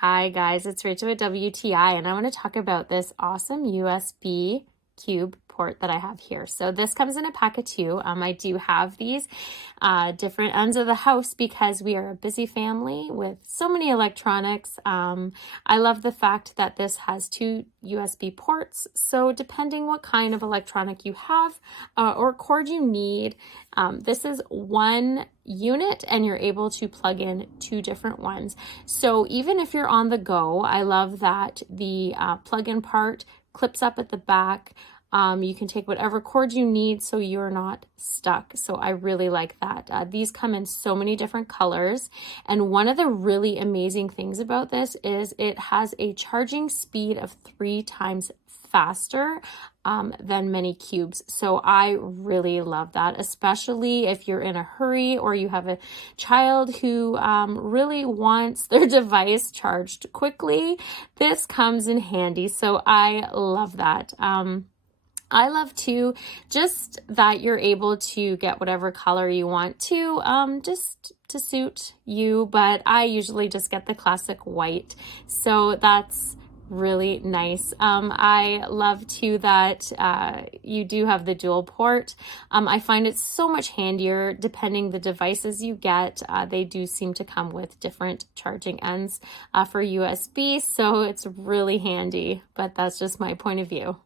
Hi guys, it's Rachel with WTI, and I want to talk about this awesome USB cube port that I have here. So this comes in a pack of two. I do have these different ends of the house because we are a busy family with so many electronics. I love the fact that this has two USB ports. So depending what kind of electronic you have or cord you need, this is one unit and you're able to plug in two different ones. So even if you're on the go, I love that the plug-in part clips up at the back. You can take whatever cord you need so you're not stuck. So I really like that. These come in so many different colors. And one of the really amazing things about this is it has a charging speed of 3 times faster than many cubes. So I really love that, especially if you're in a hurry or you have a child who really wants their device charged quickly. This comes in handy. So I love that. I love too just that you're able to get whatever color you want to, just to suit you, but I usually just get the classic white. So that's really nice. I love too that you do have the dual port. I find it so much handier depending the devices you get. They do seem to come with different charging ends for USB, so it's really handy, but that's just my point of view.